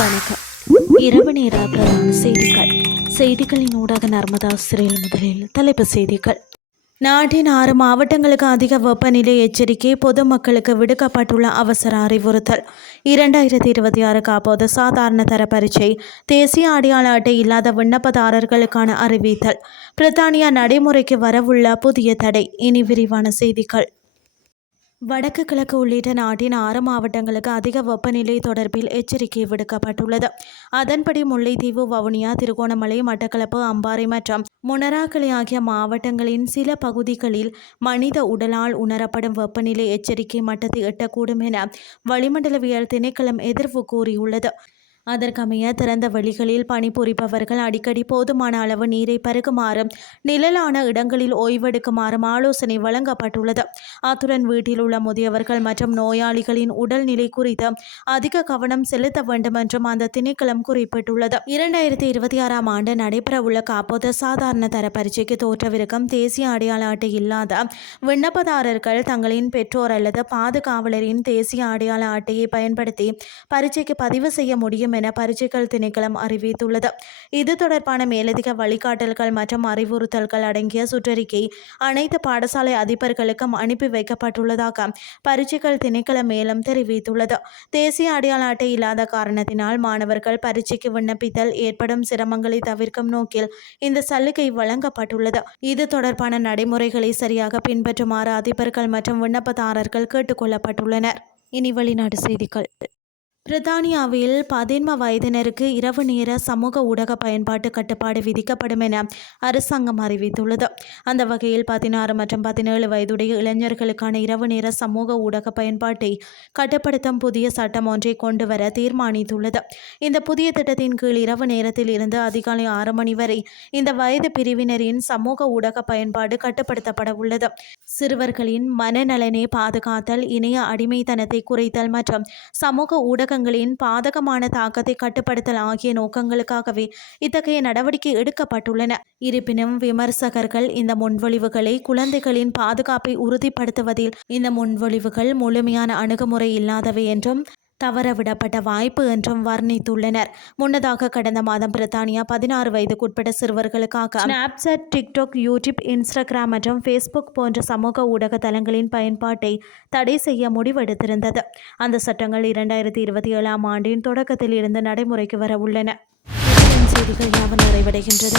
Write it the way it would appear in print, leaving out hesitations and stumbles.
வணக்கம். இரவு நேர பிரதான செய்திகளின் ஊடாக நர்மதா சிறையில் முதலில் தலைப்புச் செய்திகள். நாட்டின் 6 மாவட்டங்களுக்கு அதிக வெப்பநிலை எச்சரிக்கை, பொதுமக்களுக்கு விடுக்கப்பட்டுள்ள அவசர அறிவுறுத்தல். 2026 காப்போது சாதாரண தர பரீட்சை, தேசிய அடையாள அட்டை இல்லாத விண்ணப்பதாரர்களுக்கான அறிவித்தல். பிரித்தானியா நடைமுறைக்கு வரவுள்ள புதிய தடை. இனி விரிவான செய்திகள். வடக்கு கிழக்கு உள்ளிட்ட நாட்டின் 6 மாவட்டங்களுக்கு அதிக வெப்பநிலை தொடர்பில் எச்சரிக்கை விடுக்கப்பட்டுள்ளது. அதன்படி முல்லைத்தீவு, வவுனியா, திருகோணமலை, மட்டக்களப்பு, அம்பாறை மற்றும் மொனராகலை ஆகிய மாவட்டங்களின் சில பகுதிகளில் மனித உடலால் உணரப்படும் வெப்பநிலை எச்சரிக்கை மட்டத்தை எட்டக்கூடும் என வளிமண்டலவியல் திணைக்களம் எதிர்வு கூறியுள்ளது. அதற்கமைய திறந்த வெளிகளில் பணிபுரிபவர்கள் அடிக்கடி போதுமான அளவு நீரை பருகுமாறும் நிழலான இடங்களில் ஓய்வெடுக்குமாறும் ஆலோசனை வழங்கப்பட்டுள்ளது. அத்துடன் வீட்டில் உள்ள முதியவர்கள் மற்றும் நோயாளிகளின் உடல்நிலை குறித்து அதிக கவனம் செலுத்த வேண்டும் என்றும் அந்த திணைக்களம் குறிப்பிட்டுள்ளது. 2026 ஆண்டு நடைபெறவுள்ள காப்போது சாதாரண தர பரீட்சைக்கு தோற்றவிருக்கும் தேசிய அடையாள அட்டை இல்லாத விண்ணப்பதாரர்கள் தங்களின் பெற்றோர் அல்லது பாதுகாவலரின் தேசிய அடையாள அட்டையை பயன்படுத்தி பரீட்சைக்கு பதிவு செய்ய முடியும் என பரீட்சைகள் திணைக்களம் அறிவித்துள்ளது. இது தொடர்பான மேலதிக வழிகாட்டல்கள் மற்றும் அறிவுறுத்தல்கள் அடங்கிய சுற்றறிக்கை அனைத்து பாடசாலை அதிபர்களுக்கும் அனுப்பி வைக்கப்பட்டுள்ளதாக பரீட்சைகள் திணைக்களம் மேலும் தெரிவித்துள்ளது. தேசிய அடையாள அட்டை இல்லாத காரணத்தினால் மாணவர்கள் பரீட்சைக்கு விண்ணப்பித்தல் ஏற்படும் சிரமங்களை தவிர்க்கும் நோக்கில் இந்த சலுகை வழங்கப்பட்டுள்ளது. இது தொடர்பான நடைமுறைகளை சரியாக பின்பற்றுமாறு அதிபர்கள் மற்றும் விண்ணப்பதாரர்கள் கேட்டுக்கொள்ளப்பட்டுள்ளனர். இனி வெளிநாட்டு செய்திகள். பிரித்தானியாவில் 11 வயதினருக்கு இரவு நேர சமூக ஊடக பயன்பாட்டு கட்டுப்பாடு விதிக்கப்படும் என அரசாங்கம் அறிவித்துள்ளது. அந்த வகையில் 16 மற்றும் 17 வயதுடைய இளைஞர்களுக்கான இரவு நேர சமூக ஊடக பயன்பாட்டை கட்டுப்படுத்தும் புதிய சட்டம் ஒன்றை கொண்டுவர தீர்மானித்துள்ளது. இந்த புதிய திட்டத்தின் கீழ் இரவு நேரத்தில் இருந்து அதிகாலை 6 மணி வரை இந்த வயது பிரிவினரின் சமூக ஊடக பயன்பாடு கட்டுப்படுத்தப்பட உள்ளது. சிறுவர்களின் மனநலனை பாதுகாத்தல், இணைய அடிமைத்தனத்தை குறைத்தல் மற்றும் சமூக ஊடகங்களின் பாதகமான தாக்கத்தை கட்டுப்படுத்தல் ஆகிய நோக்கங்களுக்காகவே இத்தகைய நடவடிக்கை எடுக்கப்பட்டுள்ளன. இருப்பினும் விமர்சகர்கள் இந்த முன்மொழிவுகளை குழந்தைகளின் பாதுகாப்பை உறுதிப்படுத்துவதில் இந்த முன்மொழிவுகள் முழுமையான அணுகுமுறை இல்லாதவை என்றும் தவறவிடப்பட்ட வாய்ப்பு என்றும் வர்ணித்துள்ளனர். முன்னதாக கடந்த மாதம் பிரித்தானியா 16 வயதுக்குட்பட்ட சிறுவர்களுக்காக ஸ்னாப்சாட், டிக்டாக், யூடியூப், இன்ஸ்டாகிராம் மற்றும் ஃபேஸ்புக் போன்ற சமூக ஊடக தளங்களின் பயன்பாட்டை தடை செய்ய முடிவெடுத்திருந்தது. அந்த சட்டங்கள் 2027 ஆண்டின் தொடக்கத்தில் இருந்து நடைமுறைக்கு வர உள்ளன. செய்திகள் யாவும் நிறைவடைகின்றது.